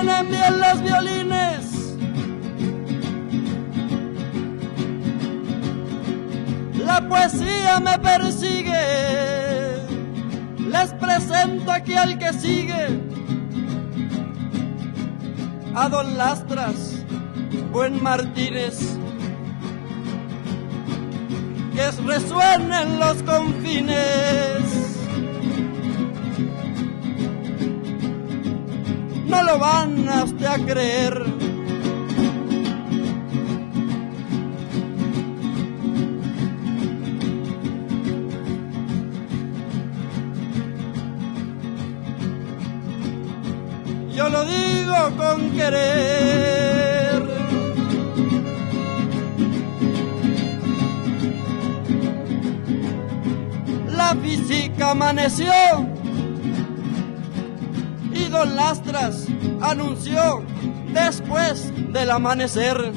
suenen bien los violines, la poesía me persigue. Les presento aquí al que sigue, a don Lastras Buen Martínez. Que resuenen los confines, no lo van a usted a creer. Yo lo digo con querer. La física amaneció y don Lastras anunció después del amanecer.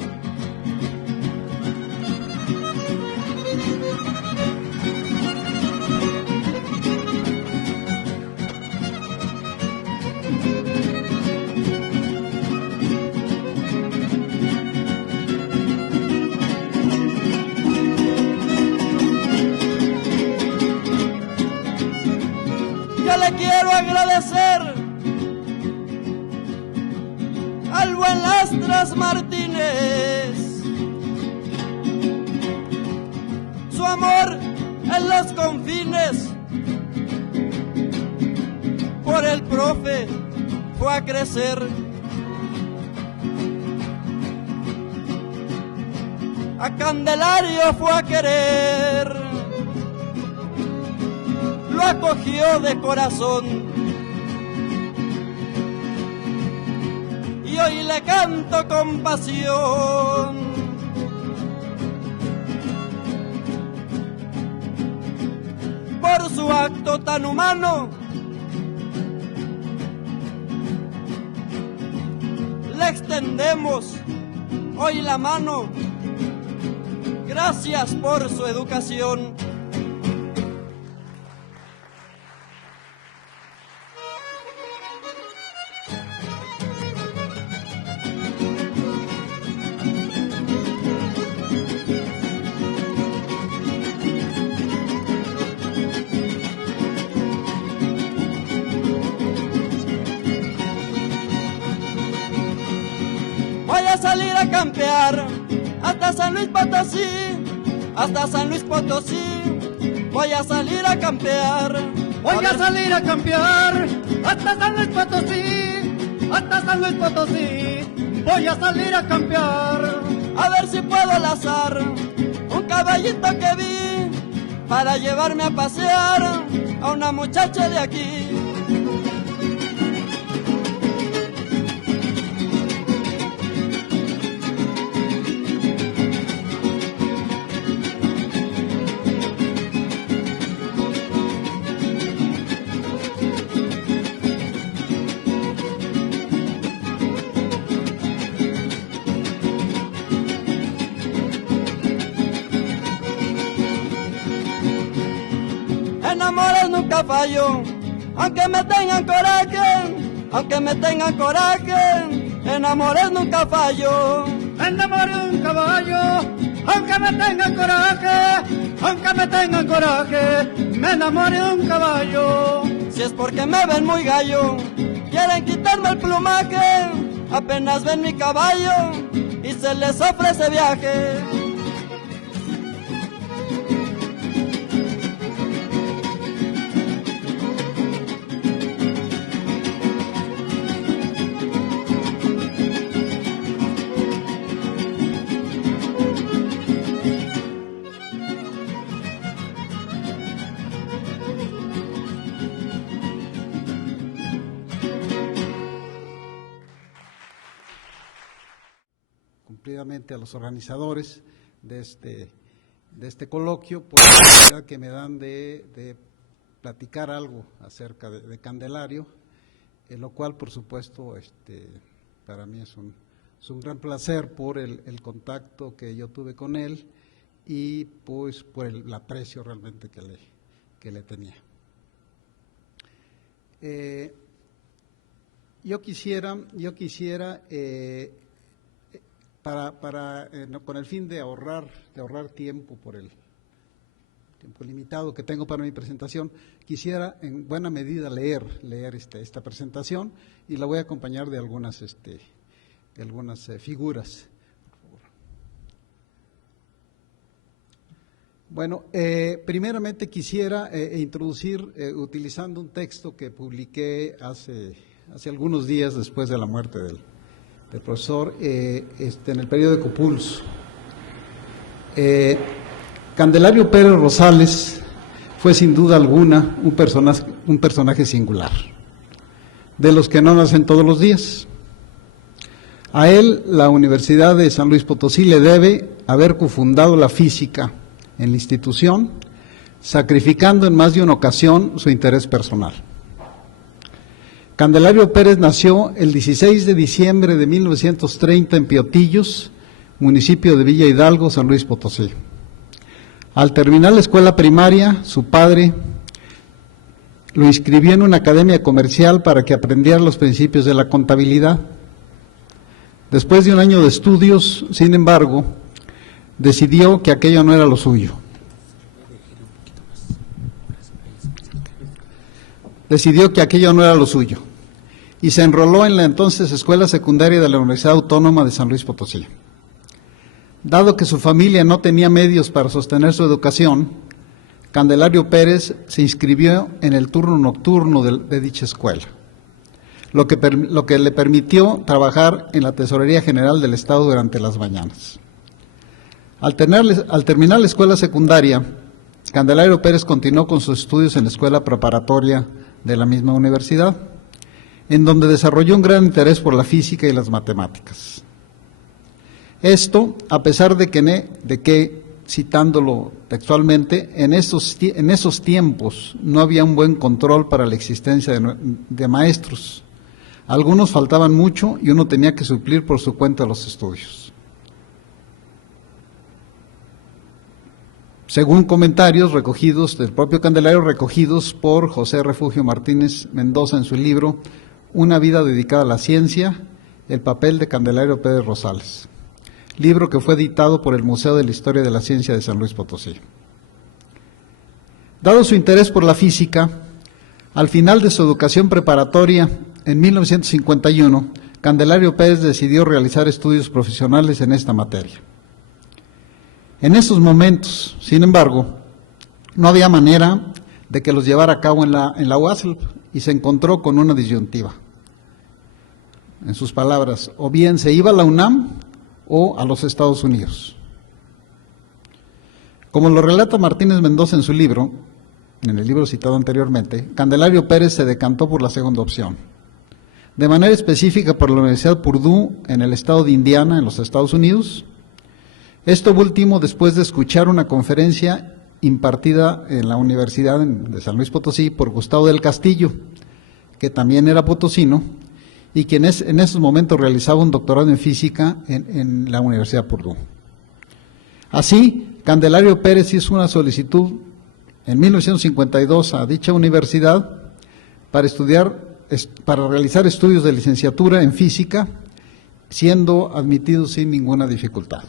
Yo le quiero agradecer al buen Lastras Martínez su amor en los confines. Por el profe fue a crecer. A Candelario fue a querer, lo acogió de corazón y hoy le canto con pasión. Por su acto tan humano le extendemos hoy la mano. Gracias por su educación. Voy a salir a campear hasta San Luis Potosí, hasta San Luis Potosí. Voy a salir a campear. Voy a salir a campear hasta San Luis Potosí, hasta San Luis Potosí. Voy a salir a campear. A ver si puedo lazar un caballito que vi para llevarme a pasear a una muchacha de aquí. En amores nunca fallo, aunque me tengan coraje, aunque me tengan coraje. En amores nunca fallo. Enamoré un caballo, aunque me tengan coraje, aunque me tengan coraje. Me enamoré de un caballo. Si es porque me ven muy gallo, quieren quitarme el plumaje. Apenas ven mi caballo y se les ofrece viaje. Cumplidamente a los organizadores de este coloquio por la oportunidad que me dan de platicar algo acerca de Candelario, lo cual por supuesto para mí es un gran placer por el contacto que yo tuve con él y pues por el aprecio realmente que le tenía. Yo quisiera con el fin de ahorrar tiempo por el tiempo limitado que tengo para mi presentación, quisiera en buena medida leer esta presentación, y la voy a acompañar de algunas figuras. Bueno, primeramente quisiera introducir utilizando un texto que publiqué hace algunos días después de la muerte del profesor en el periódico Pulso. Candelario Pérez Rosales fue sin duda alguna un personaje singular, de los que no nacen todos los días. A él la Universidad de San Luis Potosí le debe haber cofundado la física en la institución, sacrificando en más de una ocasión su interés personal. Candelario Pérez nació el 16 de diciembre de 1930 en Piotillos, municipio de Villa Hidalgo, San Luis Potosí. Al terminar la escuela primaria, su padre lo inscribió en una academia comercial para que aprendiera los principios de la contabilidad. Después de un año de estudios, sin embargo, decidió que aquello no era lo suyo. Y se enroló en la entonces Escuela Secundaria de la Universidad Autónoma de San Luis Potosí. Dado que su familia no tenía medios para sostener su educación, Candelario Pérez se inscribió en el turno nocturno de dicha escuela, lo que le permitió trabajar en la Tesorería General del Estado durante las mañanas. Al terminar la escuela secundaria, Candelario Pérez continuó con sus estudios en la escuela preparatoria de la misma universidad, en donde desarrolló un gran interés por la física y las matemáticas. Esto, a pesar de que, citándolo textualmente, en esos tiempos no había un buen control para la existencia de maestros. Algunos faltaban mucho y uno tenía que suplir por su cuenta los estudios. Según comentarios recogidos del propio Candelario, recogidos por José Refugio Martínez Mendoza en su libro Una vida dedicada a la ciencia, el papel de Candelario Pérez Rosales, libro que fue editado por el Museo de la Historia de la Ciencia de San Luis Potosí. Dado su interés por la física, al final de su educación preparatoria, en 1951, Candelario Pérez decidió realizar estudios profesionales en esta materia. En esos momentos, sin embargo, no había manera de que los llevara a cabo en la UASLP, y se encontró con una disyuntiva. En sus palabras, o bien se iba a la UNAM o a los Estados Unidos. Como lo relata Martínez Mendoza en su libro, en el libro citado anteriormente, Candelario Pérez se decantó por la segunda opción, de manera específica por la Universidad Purdue en el estado de Indiana, en los Estados Unidos. Esto último después de escuchar una conferencia impartida en la Universidad de San Luis Potosí por Gustavo del Castillo, que también era potosino, y quien en esos momentos realizaba un doctorado en física en la Universidad Purdue. Así, Candelario Pérez hizo una solicitud en 1952 a dicha universidad para realizar estudios de licenciatura en física, siendo admitido sin ninguna dificultad.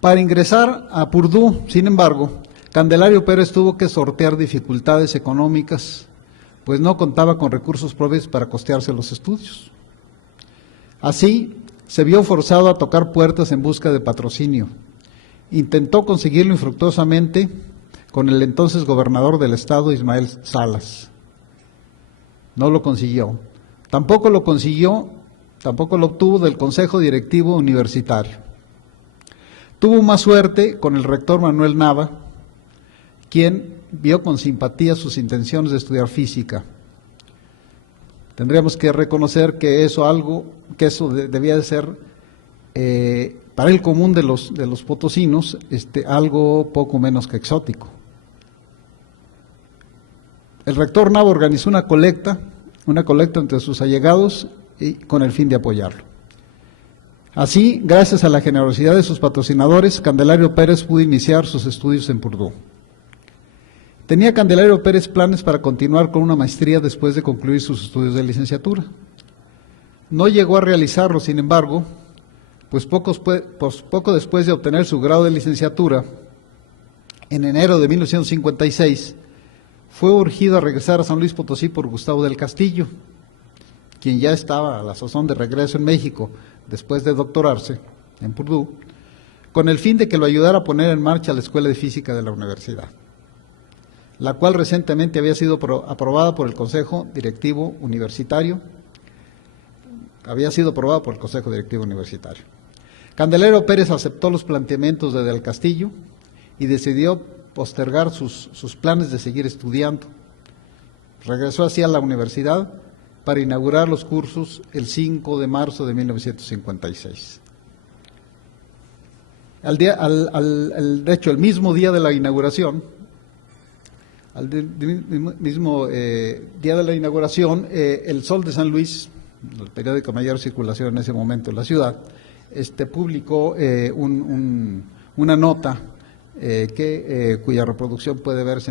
Para ingresar a Purdue, sin embargo, Candelario Pérez tuvo que sortear dificultades económicas, pues no contaba con recursos propios para costearse los estudios. Así, se vio forzado a tocar puertas en busca de patrocinio. Intentó conseguirlo infructuosamente con el entonces gobernador del estado, Ismael Salas. No lo consiguió. Tampoco lo obtuvo del Consejo Directivo Universitario. Tuvo más suerte con el rector Manuel Nava, quien vio con simpatía sus intenciones de estudiar física. Tendríamos que reconocer que eso debía de ser para el común de los potosinos algo poco menos que exótico. El rector Nava organizó una colecta entre sus allegados y con el fin de apoyarlo. Así, gracias a la generosidad de sus patrocinadores, Candelario Pérez pudo iniciar sus estudios en Purdue. Tenía Candelario Pérez planes para continuar con una maestría después de concluir sus estudios de licenciatura. No llegó a realizarlo, sin embargo, pues poco después de obtener su grado de licenciatura, en enero de 1956, fue urgido a regresar a San Luis Potosí por Gustavo del Castillo, quien ya estaba a la sazón de regreso en México después de doctorarse en Purdue, con el fin de que lo ayudara a poner en marcha la Escuela de Física de la universidad, la cual recientemente había sido aprobada por el Consejo Directivo Universitario. Candelario Pérez aceptó los planteamientos de Del Castillo y decidió postergar sus planes de seguir estudiando. Regresó así a la universidad para inaugurar los cursos el 5 de marzo de 1956. De hecho, el mismo día de la inauguración, El Sol de San Luis, el periódico mayor circulación en ese momento en la ciudad, publicó una nota cuya reproducción puede verse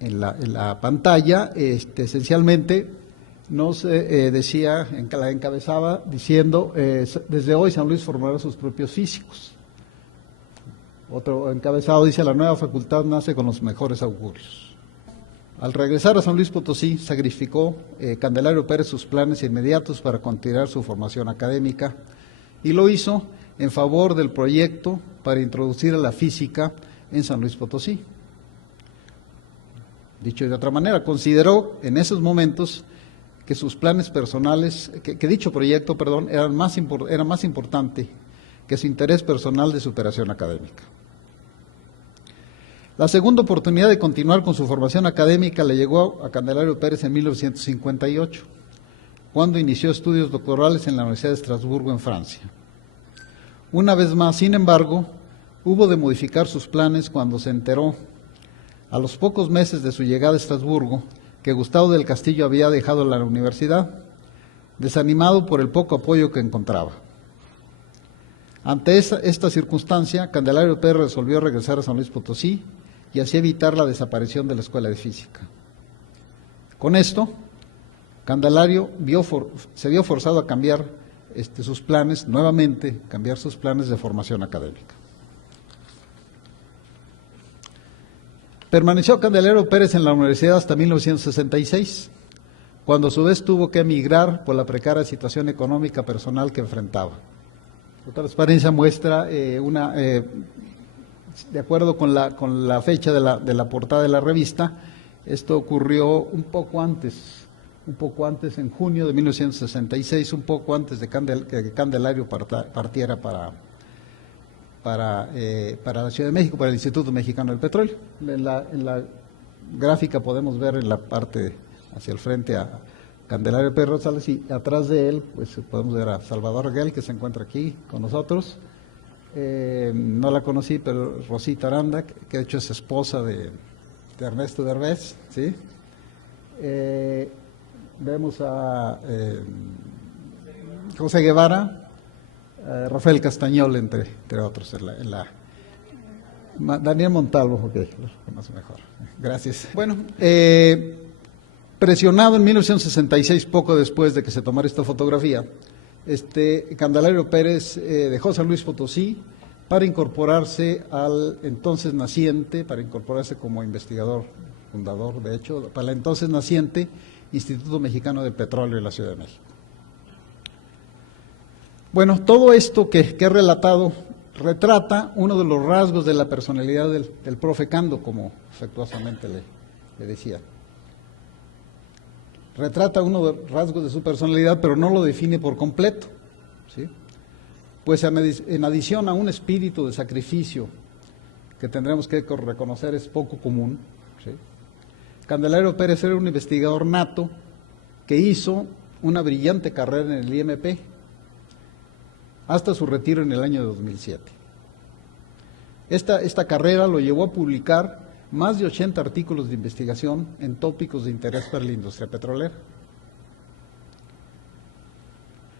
en la pantalla. Esencialmente nos decía, la encabezaba diciendo, desde hoy San Luis formará sus propios físicos. Otro encabezado dice, la nueva facultad nace con los mejores augurios. Al regresar a San Luis Potosí, sacrificó Candelario Pérez sus planes inmediatos para continuar su formación académica y lo hizo en favor del proyecto para introducir a la física en San Luis Potosí. Dicho de otra manera, consideró en esos momentos que sus planes personales, que dicho proyecto, era más importante que su interés personal de superación académica. La segunda oportunidad de continuar con su formación académica le llegó a Candelario Pérez en 1958, cuando inició estudios doctorales en la Universidad de Estrasburgo, en Francia. Una vez más, sin embargo, hubo de modificar sus planes cuando se enteró, a los pocos meses de su llegada a Estrasburgo, que Gustavo del Castillo había dejado la universidad, desanimado por el poco apoyo que encontraba. Ante esta circunstancia, Candelario Pérez resolvió regresar a San Luis Potosí y así evitar la desaparición de la Escuela de Física. Con esto, Candelario se vio forzado a cambiar sus planes, nuevamente cambiar sus planes de formación académica. Permaneció Candelario Pérez en la universidad hasta 1966, cuando a su vez tuvo que emigrar por la precaria situación económica personal que enfrentaba. La transparencia muestra de acuerdo con la fecha de la portada de la revista, esto ocurrió un poco antes, en junio de 1966, un poco antes de que Candelario partiera para la Ciudad de México, para el Instituto Mexicano del Petróleo. En la gráfica podemos ver en la parte hacia el frente a Candelario Pérez Rosales y atrás de él pues podemos ver a Salvador Reguel, que se encuentra aquí con nosotros. No la conocí, pero Rosita Aranda, que de hecho es esposa de Ernesto Derbez, ¿sí? Vemos a José Guevara, Rafael Castañol, entre otros. Daniel Montalvo, ok, lo conozco mejor. Gracias. Bueno, presionado en 1966, poco después de que se tomara esta fotografía, Candelario Pérez dejó San Luis Potosí para incorporarse al entonces naciente, para incorporarse como investigador fundador, de hecho, para el entonces naciente Instituto Mexicano del Petróleo en la Ciudad de México. Bueno, todo esto que he relatado retrata uno de los rasgos de la personalidad del profe Cando, como afectuosamente le decía. Retrata uno de los rasgos de su personalidad, pero no lo define por completo, ¿sí? Pues en adición a un espíritu de sacrificio que tendremos que reconocer es poco común, ¿sí? Candelario Pérez era un investigador nato que hizo una brillante carrera en el IMP hasta su retiro en el año 2007. Esta carrera lo llevó a publicar más de 80 artículos de investigación en tópicos de interés para la industria petrolera.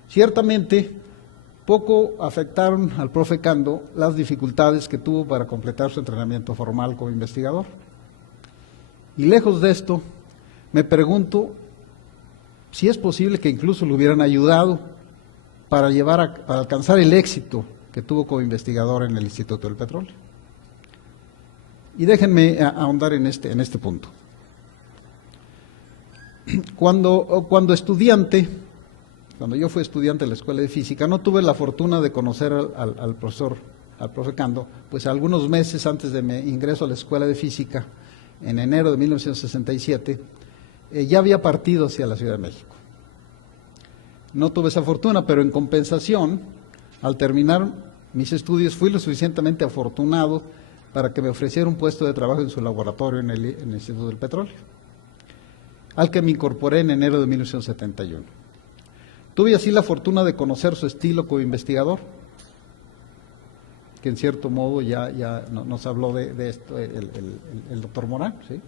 Ciertamente, poco afectaron al profe Cando las dificultades que tuvo para completar su entrenamiento formal como investigador. Y lejos de esto, me pregunto si es posible que incluso le hubieran ayudado para alcanzar el éxito que tuvo como investigador en el Instituto del Petróleo. Y déjenme ahondar en este punto. Cuando yo fui estudiante de la Escuela de Física, no tuve la fortuna de conocer al profe Cando, pues algunos meses antes de mi ingreso a la Escuela de Física, en enero de 1967, ya había partido hacia la Ciudad de México. No tuve esa fortuna, pero en compensación, al terminar mis estudios, fui lo suficientemente afortunado para que me ofreciera un puesto de trabajo en su laboratorio en el Instituto del Petróleo, al que me incorporé en enero de 1971. Tuve así la fortuna de conocer su estilo como investigador, que en cierto modo ya nos habló de esto el doctor Morán, ¿sí?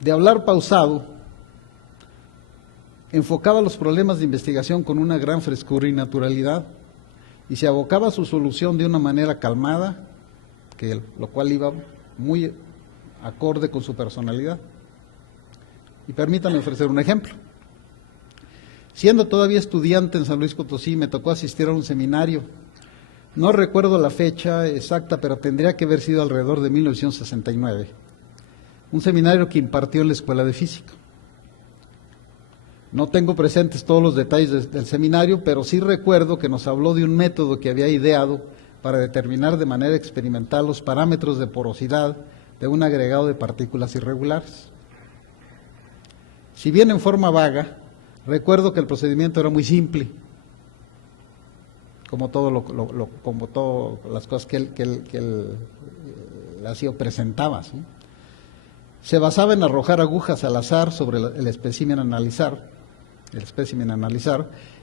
De hablar pausado, enfocaba los problemas de investigación con una gran frescura y naturalidad, y se abocaba a su solución de una manera calmada, lo cual iba muy acorde con su personalidad. Y permítanme ofrecer un ejemplo. Siendo todavía estudiante en San Luis Potosí, me tocó asistir a un seminario. No recuerdo la fecha exacta, pero tendría que haber sido alrededor de 1969. Un seminario que impartió en la Escuela de Física. No tengo presentes todos los detalles del seminario, pero sí recuerdo que nos habló de un método que había ideado para determinar de manera experimental los parámetros de porosidad de un agregado de partículas irregulares. Si bien en forma vaga, recuerdo que el procedimiento era muy simple, como todas las cosas que él así presentaba, ¿sí? Se basaba en arrojar agujas al azar sobre el espécimen a analizar,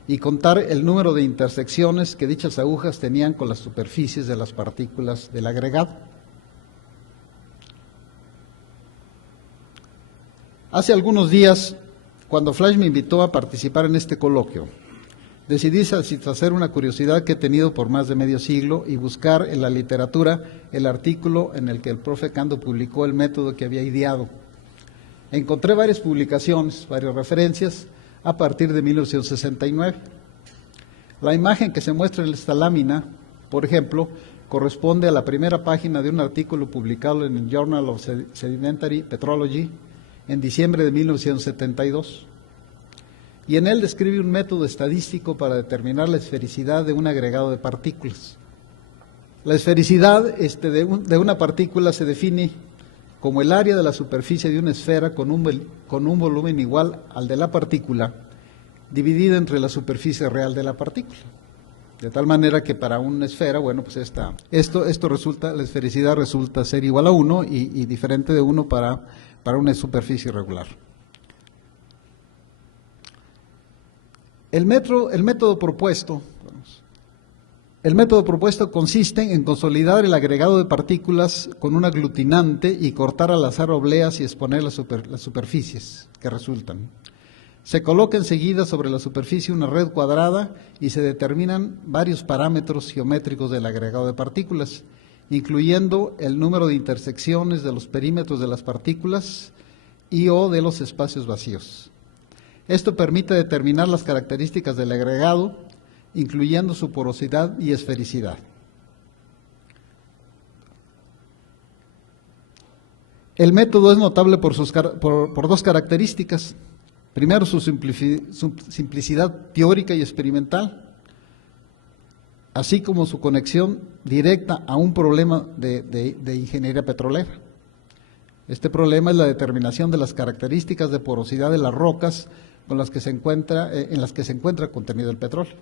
y contar el número de intersecciones que dichas agujas tenían con las superficies de las partículas del agregado. Hace algunos días, cuando Flash me invitó a participar en este coloquio, decidí satisfacer una curiosidad que he tenido por más de medio siglo y buscar en la literatura el artículo en el que el profe Cando publicó el método que había ideado. Encontré varias publicaciones, varias referencias, a partir de 1969. La imagen que se muestra en esta lámina, por ejemplo, corresponde a la primera página de un artículo publicado en el Journal of Sedimentary Petrology en diciembre de 1972. Y en él describe un método estadístico para determinar la esfericidad de un agregado de partículas. La esfericidad de una partícula se define como el área de la superficie de una esfera con un volumen igual al de la partícula, dividida entre la superficie real de la partícula. De tal manera que para una esfera, bueno, pues la esfericidad resulta ser igual a 1 y diferente de 1 para una superficie irregular. El método propuesto consiste en consolidar el agregado de partículas con un aglutinante y cortar al azar obleas y exponer las superficies que resultan. Se coloca enseguida sobre la superficie una red cuadrada y se determinan varios parámetros geométricos del agregado de partículas, incluyendo el número de intersecciones de los perímetros de las partículas y o de los espacios vacíos. Esto permite determinar las características del agregado, incluyendo su porosidad y esfericidad. El método es notable por dos características. Primero, su simplicidad teórica y experimental, así como su conexión directa a un problema de ingeniería petrolera. Este problema es la determinación de las características de porosidad de las rocas en las que se encuentra contenido el petróleo.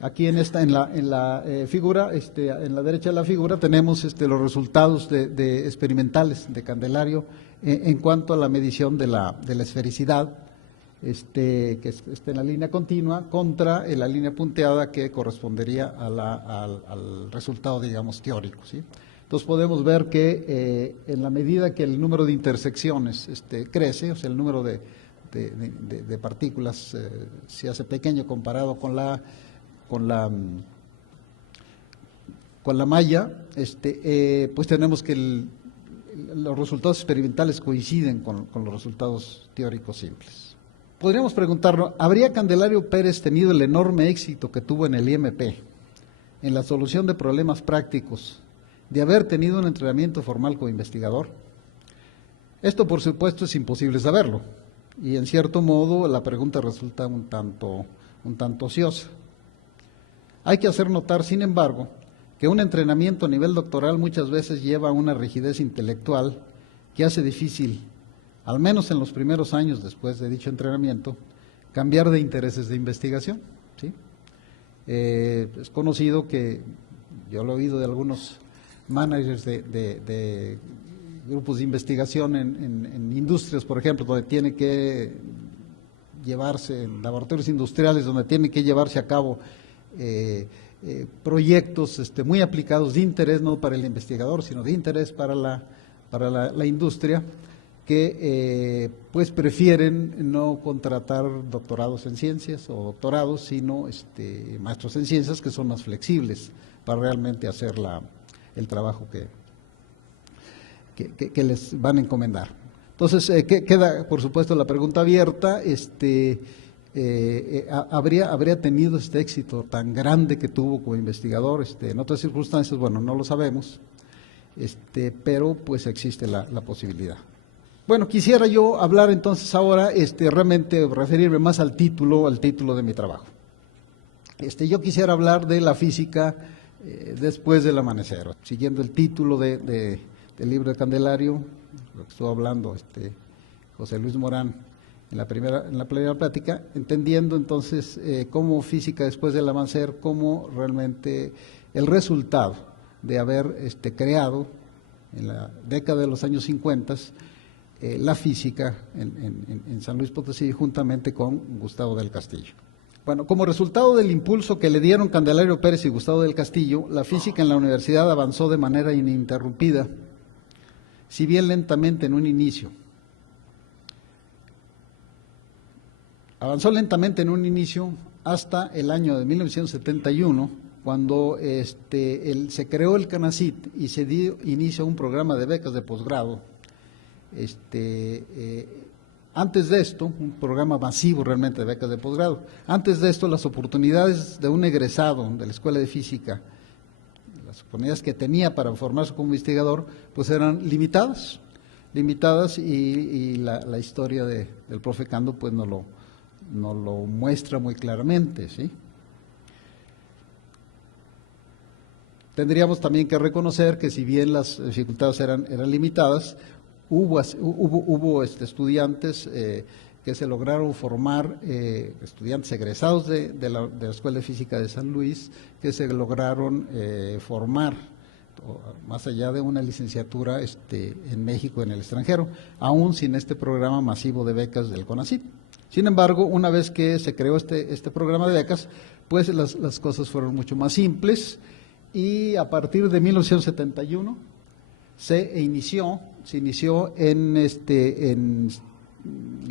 Aquí en la figura, en la derecha de la figura tenemos los resultados experimentales de Candelario en cuanto a la medición de la esfericidad, que está en la línea continua contra la línea punteada que correspondería al resultado, digamos, teórico, ¿sí? Entonces podemos ver que en la medida que el número de intersecciones crece, o sea, el número de partículas se hace pequeño comparado con la malla, pues tenemos que los resultados experimentales coinciden con los resultados teóricos simples. Podríamos preguntarnos, ¿habría Candelario Pérez tenido el enorme éxito que tuvo en el IMP, en la solución de problemas prácticos, de haber tenido un entrenamiento formal como investigador? Esto, por supuesto, es imposible saberlo, y en cierto modo la pregunta resulta un tanto ociosa. Hay que hacer notar, sin embargo, que un entrenamiento a nivel doctoral muchas veces lleva a una rigidez intelectual que hace difícil, al menos en los primeros años después de dicho entrenamiento, cambiar de intereses de investigación, ¿sí? Es conocido que, yo lo he oído de algunos managers de grupos de investigación en industrias, por ejemplo, donde tiene que llevarse, en laboratorios industriales, donde tiene que llevarse a cabo proyectos muy aplicados de interés, no para el investigador, sino de interés para la industria, que pues prefieren no contratar doctorados en ciencias o doctorados, sino maestros en ciencias que son más flexibles para realmente hacer el trabajo que les van a encomendar. Entonces, queda, por supuesto, la pregunta abierta, ¿habría tenido este éxito tan grande que tuvo como investigador? En otras circunstancias, bueno, no lo sabemos, pero pues existe la posibilidad. Bueno, quisiera yo hablar entonces ahora, realmente referirme más al título de mi trabajo. Yo quisiera hablar de la física después del amanecer, siguiendo el título del libro de Candelario, lo que estuvo hablando José Luis Morán en la primera plática, entendiendo entonces cómo física después del amanecer, cómo realmente el resultado de haber creado en la década de los años 50 la física en San Luis Potosí, juntamente con Gustavo del Castillo. Bueno, como resultado del impulso que le dieron Candelario Pérez y Gustavo del Castillo, la física en la universidad avanzó de manera ininterrumpida, si bien lentamente en un inicio. Avanzó lentamente en un inicio hasta el año de 1971, cuando se creó el CONACYT y se dio inicio a un programa de becas de posgrado. Antes de esto, un programa masivo realmente de becas de posgrado. Antes de esto, las oportunidades de un egresado de la Escuela de Física, las oportunidades que tenía para formarse como investigador, pues eran limitadas, y la historia del profe Cando pues nos lo muestra muy claramente, ¿sí? Tendríamos también que reconocer que si bien las dificultades eran limitadas, hubo estudiantes que se lograron formar, estudiantes egresados de la Escuela de Física de San Luis, que se lograron formar más allá de una licenciatura en México, en el extranjero, aún sin este programa masivo de becas del CONACYT. Sin embargo, una vez que se creó este programa de becas, pues las cosas fueron mucho más simples, y a partir de 1971 se inició en la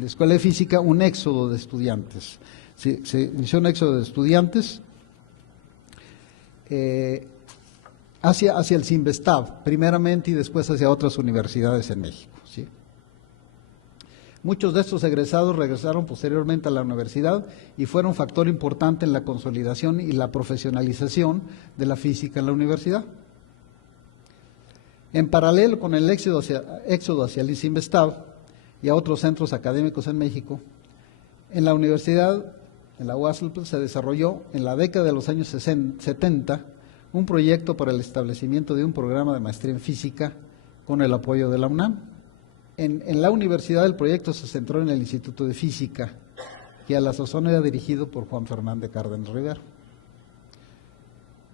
Escuela de Física un éxodo de estudiantes. Se inició un éxodo de estudiantes hacia el CINVESTAB, primeramente, y después hacia otras universidades en México, ¿sí? Muchos de estos egresados regresaron posteriormente a la universidad y fueron factor importante en la consolidación y la profesionalización de la física en la universidad. En paralelo con el éxodo hacia el CINVESTAB y a otros centros académicos en México, en la universidad, en la UASLP, se desarrolló en la década de los años 70 un proyecto para el establecimiento de un programa de maestría en física con el apoyo de la UNAM. En la universidad el proyecto se centró en el Instituto de Física, que a la sazón era dirigido por Juan Fernández Cárdenas Rivero,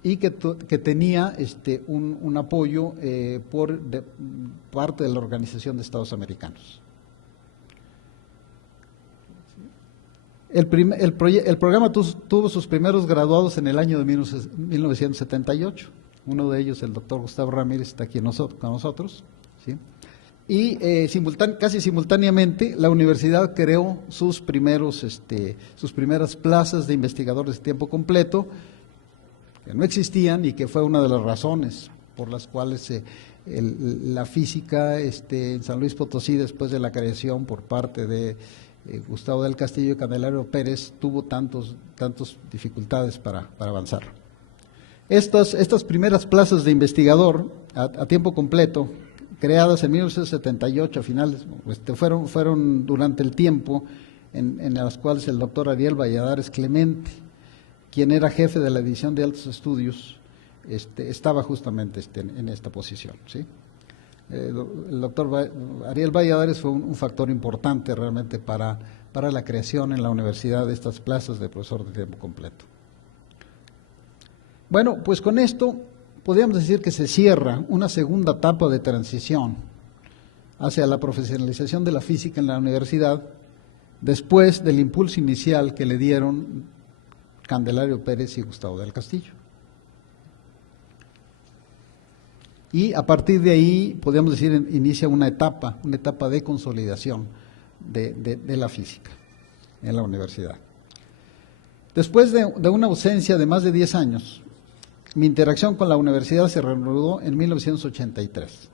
y que tenía un apoyo por parte de la Organización de Estados Americanos. El programa tuvo sus primeros graduados en el año de 1978. Uno de ellos, el doctor Gustavo Ramírez, está aquí con nosotros, ¿sí? Y casi simultáneamente la universidad creó sus primeras plazas de investigadores de tiempo completo, que no existían y que fue una de las razones por las cuales la física en San Luis Potosí, después de la creación por parte de Gustavo del Castillo y Candelario Pérez, tuvo tantas dificultades para avanzar. Estas primeras plazas de investigador a tiempo completo, creadas en 1978, a finales, fueron durante el tiempo en las cuales el doctor Ariel Valladares Clemente, quien era jefe de la división de altos estudios, estaba justamente en esta posición, ¿sí? El doctor Ariel Valladares fue un factor importante realmente para la creación en la universidad de estas plazas de profesor de tiempo completo. Bueno, pues con esto podríamos decir que se cierra una segunda etapa de transición hacia la profesionalización de la física en la universidad, después del impulso inicial que le dieron Candelario Pérez y Gustavo del Castillo. Y a partir de ahí, podríamos decir, inicia una etapa de consolidación de la física en la universidad. Después de una ausencia de más de 10 años, mi interacción con la universidad se reanudó en 1983.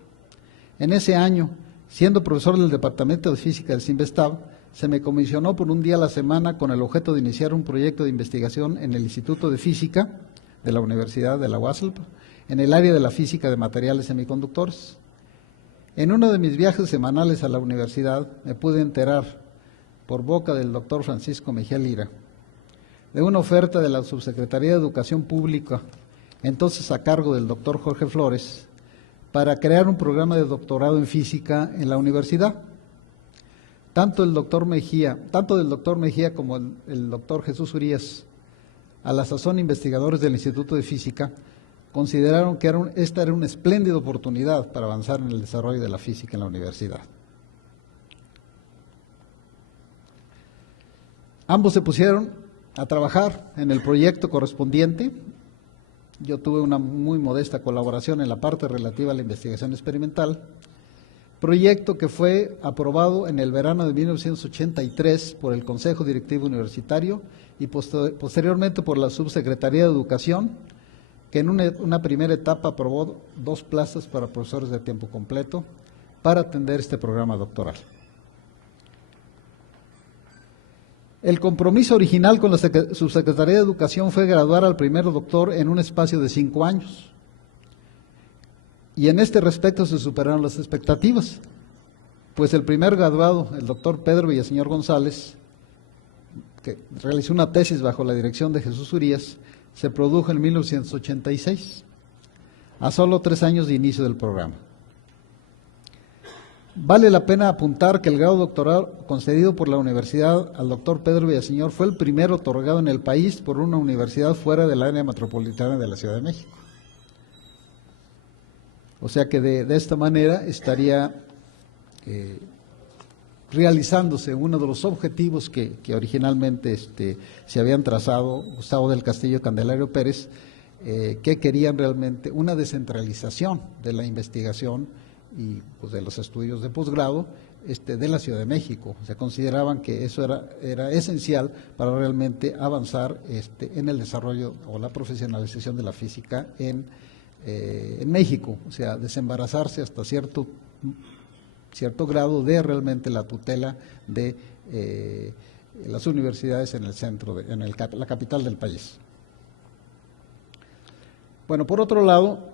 En ese año, siendo profesor del Departamento de Física del CINVESTAB, se me comisionó por un día a la semana con el objeto de iniciar un proyecto de investigación en el Instituto de Física de la Universidad de la UASLP, en el área de la física de materiales semiconductores. En uno de mis viajes semanales a la universidad me pude enterar, por boca del doctor Francisco Mejía Lira, de una oferta de la Subsecretaría de Educación Pública, entonces a cargo del doctor Jorge Flores, para crear un programa de doctorado en física en la universidad. Tanto del doctor Mejía como el doctor Jesús Urías, a la sazón investigadores del Instituto de Física, consideraron que esta era una espléndida oportunidad para avanzar en el desarrollo de la física en la universidad. Ambos se pusieron a trabajar en el proyecto correspondiente. Yo tuve una muy modesta colaboración en la parte relativa a la investigación experimental, proyecto que fue aprobado en el verano de 1983 por el Consejo Directivo Universitario y posteriormente por la Subsecretaría de Educación, que en una primera etapa aprobó 2 plazas para profesores de tiempo completo para atender este programa doctoral. El compromiso original con la Subsecretaría de Educación fue graduar al primer doctor en un espacio de 5 años. Y en este respecto se superaron las expectativas, pues el primer graduado, el doctor Pedro Villaseñor González, que realizó una tesis bajo la dirección de Jesús Urías, se produjo en 1986, a solo 3 años de inicio del programa. Vale la pena apuntar que el grado doctoral concedido por la universidad al doctor Pedro Villaseñor fue el primero otorgado en el país por una universidad fuera del área metropolitana de la Ciudad de México. O sea que de esta manera estaría realizándose uno de los objetivos que originalmente se habían trazado Gustavo del Castillo y Candelario Pérez, que querían realmente una descentralización de la investigación y pues, de los estudios de posgrado de la Ciudad de México. Se consideraban que eso era esencial para realmente avanzar en el desarrollo o la profesionalización de la física en México, o sea, desembarazarse hasta cierto grado de realmente la tutela de las universidades en el centro, la capital del país. Bueno, por otro lado,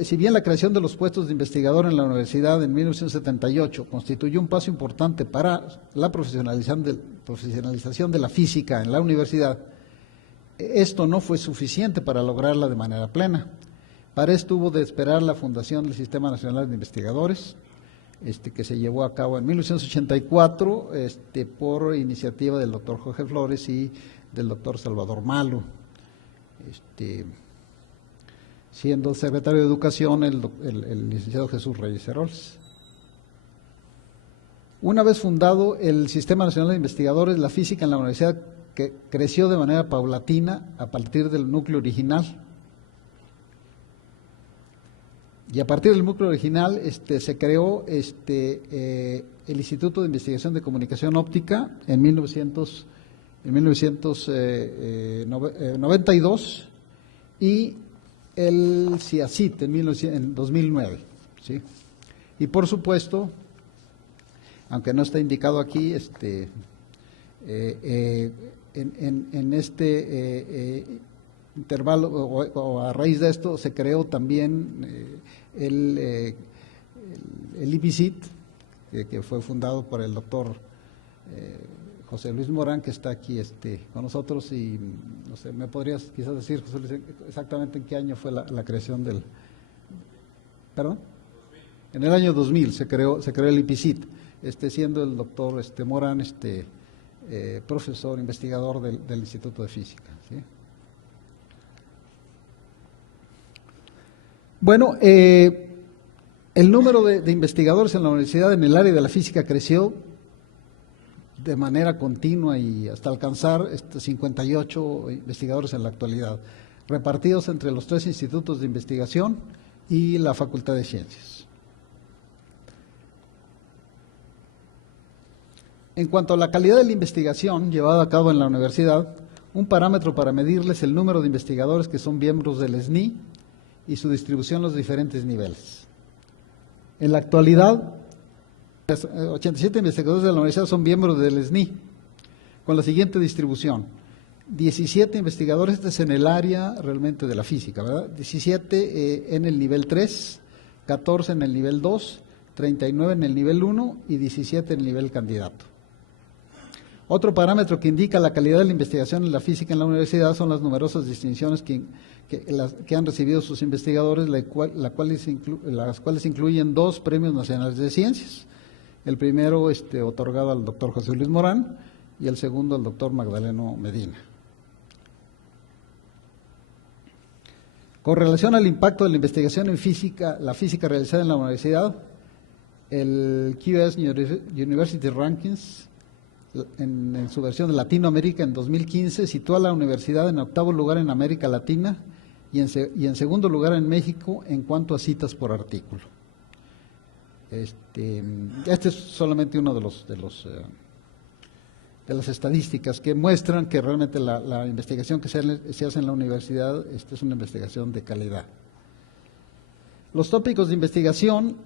si bien la creación de los puestos de investigador en la universidad en 1978 constituyó un paso importante para la profesionalización de la física en la universidad, esto no fue suficiente para lograrla de manera plena. Para esto hubo de esperar la fundación del Sistema Nacional de Investigadores, que se llevó a cabo en 1984 por iniciativa del doctor Jorge Flores y del doctor Salvador Malo, siendo el secretario de Educación el licenciado Jesús Reyes Heroles. Una vez fundado el Sistema Nacional de Investigadores, la física en la universidad que creció de manera paulatina a partir del núcleo original. Y a partir del núcleo original se creó el Instituto de Investigación de Comunicación Óptica en 1992 y el CIACIT en 2009, ¿sí? Y por supuesto, aunque no está indicado aquí, en este intervalo o a raíz de esto se creó también el IPICIT, que fue fundado por el doctor José Luis Morán, que está aquí con nosotros, y no sé, ¿me podrías quizás decir, José Luis, exactamente en qué año fue la creación del... ¿Perdón? En el año 2000 se creó el IPICIT, siendo el doctor Morán profesor, investigador del Instituto de Física, ¿sí? Bueno, el número de investigadores en la universidad en el área de la física creció de manera continua y hasta alcanzar 58 investigadores en la actualidad, repartidos entre los 3 institutos de investigación y la Facultad de Ciencias. En cuanto a la calidad de la investigación llevada a cabo en la universidad, un parámetro para medirles el número de investigadores que son miembros del SNI y su distribución en los diferentes niveles. En la actualidad, 87 investigadores de la universidad son miembros del SNI, con la siguiente distribución: 17 investigadores, este es en el área realmente de la física, ¿verdad? 17 en el nivel 3, 14 en el nivel 2, 39 en el nivel 1 y 17 en el nivel candidato. Otro parámetro que indica la calidad de la investigación en la física en la universidad son las numerosas distinciones que han recibido sus investigadores, las cuales incluyen 2 premios nacionales de ciencias. El primero otorgado al doctor José Luis Morán y el segundo al doctor Magdaleno Medina. Con relación al impacto de la investigación en física, la física realizada en la universidad, el QS University Rankings, en su versión de Latinoamérica en 2015, sitúa a la universidad en 8º lugar en América Latina y en 2º lugar en México en cuanto a citas por artículo. Este es solamente uno de las estadísticas que muestran que realmente la investigación que se hace en la universidad es una investigación de calidad. Los tópicos de investigación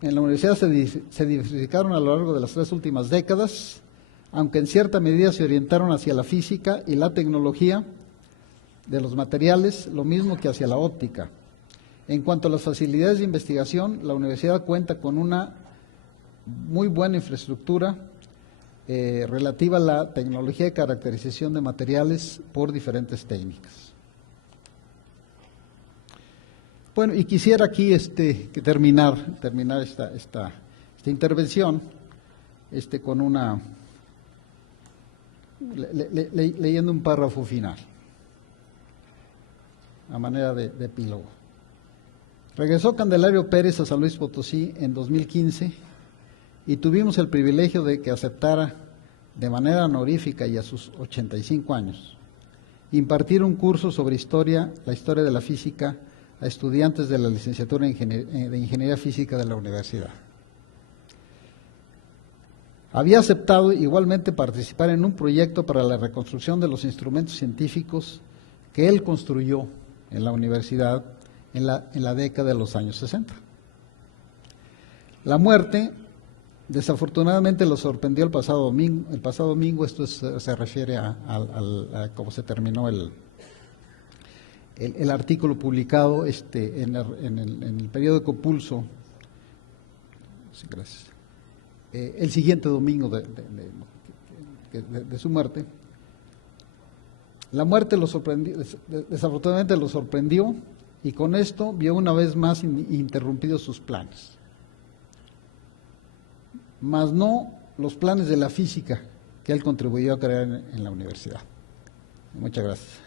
en la universidad se diversificaron a lo largo de las 3 últimas décadas, aunque en cierta medida se orientaron hacia la física y la tecnología de los materiales, lo mismo que hacia la óptica. En cuanto a las facilidades de investigación, la universidad cuenta con una muy buena infraestructura relativa a la tecnología de caracterización de materiales por diferentes técnicas. Bueno, y quisiera aquí terminar esta intervención con una leyendo un párrafo final, a manera de epílogo. Regresó Candelario Pérez a San Luis Potosí en 2015 y tuvimos el privilegio de que aceptara de manera honorífica y a sus 85 años impartir un curso sobre la historia de la física a estudiantes de la licenciatura de Ingeniería Física de la universidad. Había aceptado igualmente participar en un proyecto para la reconstrucción de los instrumentos científicos que él construyó en la universidad en la década de los años 60. La muerte, desafortunadamente, lo sorprendió el pasado domingo. Esto se refiere a cómo se terminó el artículo publicado en el periódico Pulso. Sí, gracias. El siguiente domingo de su muerte. La muerte desafortunadamente lo sorprendió, y con esto vio una vez más interrumpidos sus planes, mas no los planes de la física que él contribuyó a crear en la universidad. Muchas gracias.